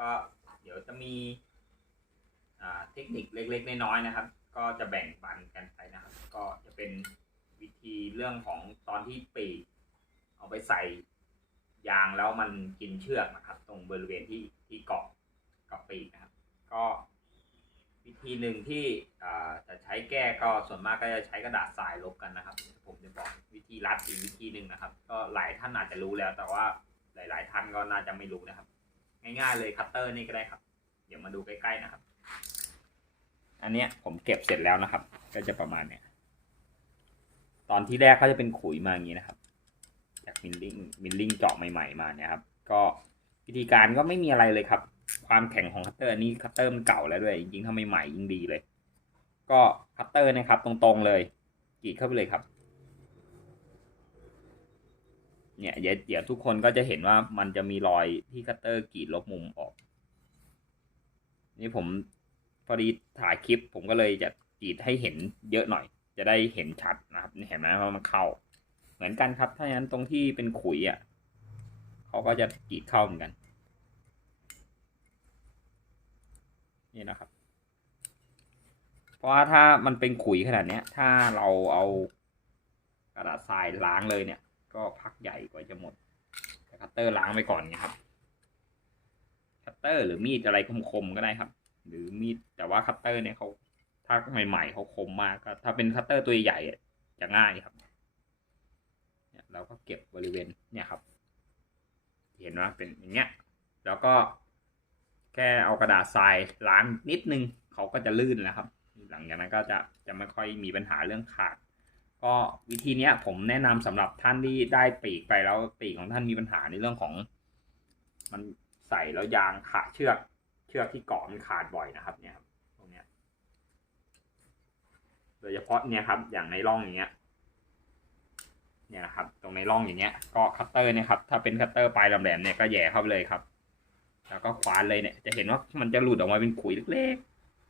ก็เดี๋ยวจะมีเทคนิคเล็กๆน้อยๆนะครับ ก็จะแบ่งปันกันไปนะครับ ก็จะเป็นวิธีเรื่องของตอนที่ปีกเอาไปใส่ยางแล้วมันกินเชือกนะครับ ตรงบริเวณที่ที่เกาะกับปีกนะครับ ก็วิธีหนึ่งที่จะใช้แก้ก็ส่วนมากก็จะใช้กระดาษทรายลบกันนะครับ ผมจะบอกวิธีรัดอีกวิธีหนึ่งนะครับ ก็หลายท่านอาจจะรู้แล้วแต่ว่าหลาย ๆ ท่านก็น่าจะไม่รู้นะครับ ง่ายๆเลยคัตเตอร์นี่ก็ได้ครับ เดี๋ยวมาดูใกล้ๆนะครับ อันเนี้ยผมเก็บเสร็จแล้วนะครับ ก็จะประมาณเนี้ยตอนที่แรกเขาจะเป็นขุยมาอย่างนี้นะครับ จากมิลลิ่งมิลลิ่งเจาะใหม่ ๆ มาเนี่ยครับ ก็วิธีการก็ไม่มีอะไรเลยครับ ความแข็งของคัตเตอร์อันนี้คัตเตอร์มันเก่าแล้วด้วย จริงๆถ้าใหม่ๆยิ่งดีเลย ก็คัตเตอร์นะครับ ตรงๆเลยกรีดเข้าไปเลยครับ เนี่ยเดี๋ยวทุกคนก็จะเห็นว่ามันจะมีรอยที่คัตเตอร์กรีดลบมุมออก นี่ผมพอดีถ่ายคลิปผมก็เลยจะกรีดให้เห็นเยอะหน่อย จะได้เห็นชัดนะครับนี่เห็นไหมว่ามันเข้า เหมือนกันครับ ถ้าอย่างนั้นตรงที่เป็นขุยอะเขาก็จะกรีดเข้าเหมือนกัน นี่นะครับ เพราะว่าถ้ามันเป็นขุยขนาดเนี้ย ถ้าเราเอากระดาษทรายล้างเลยเนี่ย ก็พักใหญ่กว่าจะหมดแต่คัตเตอร์ล้างไปก่อนไงครับ คัตเตอร์หรือมีดอะไรคมๆก็ได้ครับ หรือมีดแต่ว่าคัตเตอร์เนี่ยเขาถ้าใหม่ๆเขาคมมากก็ถ้าเป็นคัตเตอร์ตัวใหญ่จะง่ายครับเนี่ยเราก็เก็บบริเวณเนี่ยครับ เห็นว่าเป็นอย่างเงี้ย แล้วก็แค่เอากระดาษทรายล้างนิดนึงเขาก็จะลื่นแล้วครับ หลังจากนั้นก็จะจะไม่ค่อยมีปัญหาเรื่องขาด ก็วิธีเนี้ย ผมแนะนำสำหรับท่านที่ได้ปีกไปแล้วปีกของท่านมีปัญหาในเรื่องของ มันใส่แล้วยางขาดเชือก เชือกที่เกาะมันขาดบ่อยนะครับ เนี่ยครับตรงเนี้ย โดยเฉพาะเนี่ยครับ อย่างในร่องอย่างเงี้ย เนี่ยนะครับ ตรงในร่องอย่างเงี้ย ก็คัตเตอร์เนี่ยครับ ถ้าเป็นคัตเตอร์ปลายแหลมๆเนี่ยก็แย่เข้าไปเลยครับ แล้วก็คว้านเลยเนี่ย จะเห็นว่ามันจะหลุดออกมาเป็นขุยเล็ก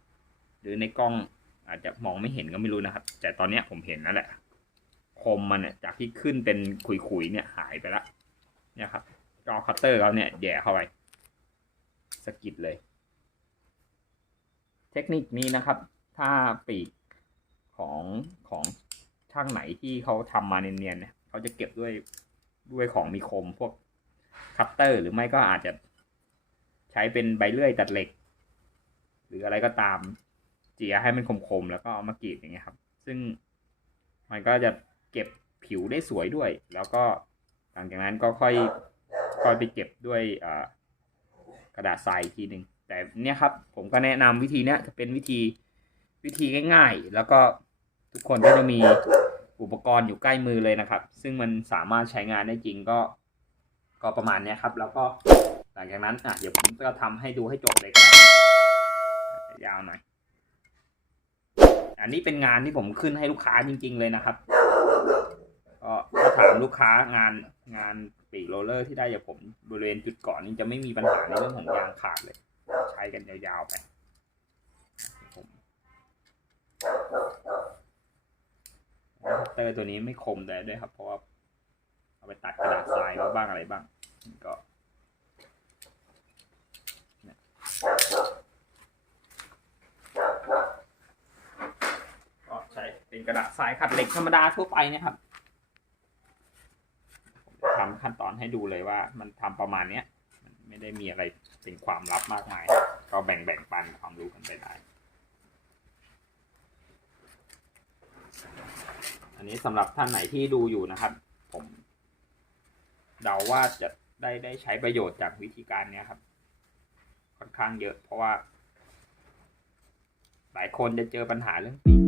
ๆหรือในกล้อง อาจจะมองไม่เห็นก็ไม่รู้นะครับ แต่ตอนเนี้ยผมเห็นนั่นแหละ คมมันเนี่ยจากที่ขึ้นเป็นขุยๆเนี่ยหายไปละเนี่ยครับก็เอคัตเตอร์เขาเนี่ยแหย่เข้าไปสกิดเลย เทคนิคนี้นะครับ ถ้าปีกของของช่างไหนที่เขาทำมาเนียนๆเนี่ยเขาจะเก็บด้วยด้วยของมีคมพวกคัตเตอร์หรือไม่ก็อาจจะใช้เป็นใบเลื่อยตัดเหล็ก หรืออะไรก็ตาม เจียให้มันคมๆแล้วก็เอามากรีดอย่างเงี้ยครับ ซึ่งมันก็จะเก็บผิวได้สวยด้วย แล้วก็หลังจากนั้นก็ค่อยค่อยไปเก็บด้วยกระดาษทรายทีหนึ่งแต่เนี่ยครับผมก็แนะนำวิธีเนี้ยจะเป็นวิธีวิธีง่ายๆ แล้วก็ทุกคนก็จะมีอุปกรณ์อยู่ใกล้มือเลยนะครับ ซึ่งมันสามารถใช้งานได้จริงก็ ก็ประมาณเนี้ยครับ แล้วก็หลังจากนั้นอะเดี๋ยวผมก็ทำให้ดูให้จบเลยก็ได้ยาวหน่อย อันนี้เป็นงานที่ผมขึ้นให้ลูกค้าจริง ๆ เลยนะครับก็ถ้าถามลูกค้างานงานปีกโรลเลอร์ที่ได้จากผมบริเวณจุดก่อนนี้จะไม่มีปัญหาในเรื่องของยางขาดเลย ใช้กันยาวๆไปเตอร์ตัวนี้ไม่คมแต่ด้วยครับ เพราะว่าเอาไปตัดกระดาษทรายมาบ้างอะไรบ้าง ก็เนี่ยก็ใช้เป็นก ระดาษทรายขัดเหล็กธรรมดาทั่วไปเนะครับผมทำขั้นตอนให้ดูเลยว่า มันทำประมาณเนี้ยมันไม่ได้มีอะไรเป็นความลับมากมาย ก็แบ่งแบ่งปันความรู้กันไปได้ อันนี้สำหรับท่านไหนที่ดูอยู่นะครับ ผมเดาว่าจะได้ได้ใช้ประโยชน์จากวิธีการเนี้ยครับ ค่อนข้างเยอะเพราะว่า หลายคนจะเจอปัญหาเรื่องปี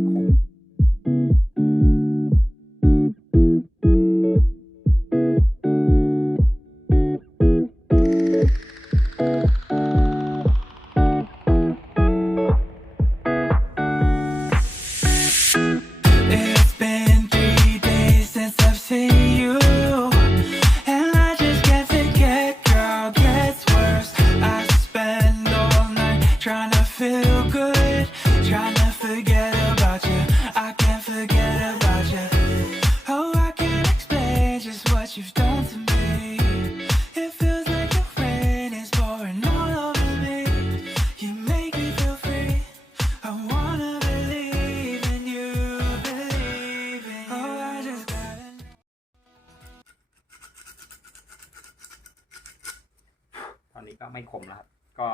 อนนี้ก็ไม่คมแล้วครับ ก็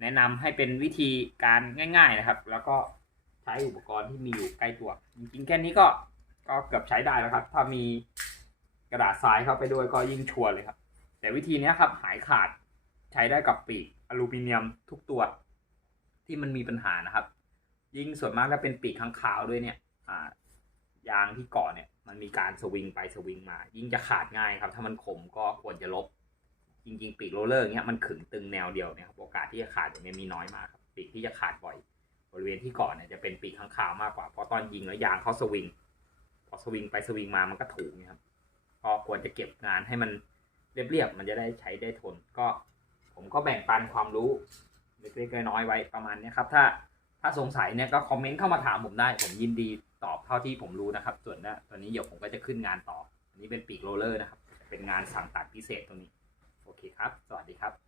แนะนำให้เป็นวิธีการง่าย ๆนะครับ แล้วก็ใช้อุปกรณ์ที่มีอยู่ใกล้ตัวจริงๆแค่นี้ก็ก็เกือบใช้ได้แล้วครับ ถ้ามีกระดาษทรายเข้าไปด้วยก็ยิ่งชัวร์เลยครับ แต่วิธีนี้ครับหายขาดใช้ได้กับปีกอลูมิเนียมทุกตัว ที่มันมีปัญหานะครับ ยิ่งส่วนมากถ้าเป็นปีกข้างขาวด้วยเนี่ยยางที่เกาะเนี่ยมันมีการสวิงไปสวิงมา ยิ่งจะขาดง่ายครับ ถ้ามันคมก็ควรจะลบ จริงๆ ปีกโรเลอร์เงี้ยมันขึงตึงแนวเดียวเนี่ยครับโอกาสที่จะขาดเนี้ยมีน้อยมากครับปีกที่จะขาดบ่อย บริเวณที่เกาะเนี่ยจะเป็นปีกข้างขาวมากกว่าเพราะตอนยิงแล้วยางเขาสวิงพอสวิงไปสวิงมามันก็ถูกเนี่ยครับก็ควรจะเก็บงานให้มันเรียบๆมันจะได้ใช้ได้ทน ก็ ผมก็แบ่งปันความรู้เล็กๆน้อยๆไว้ประมาณนี้ครับ ถ้าถ้าสงสัยเนี่ยก็คอมเมนต์เข้ามาถามผมได้ ผมยินดีตอบเท่าที่ผมรู้นะครับ ส่วนนะตอนนี้เดี๋ยวผมก็จะขึ้นงานต่อ อันนี้เป็นปีกโรเลอร์นะครับ เป็นงานสั่งตัดพิเศษตรงนี้ โอเคครับ สวัสดีครับ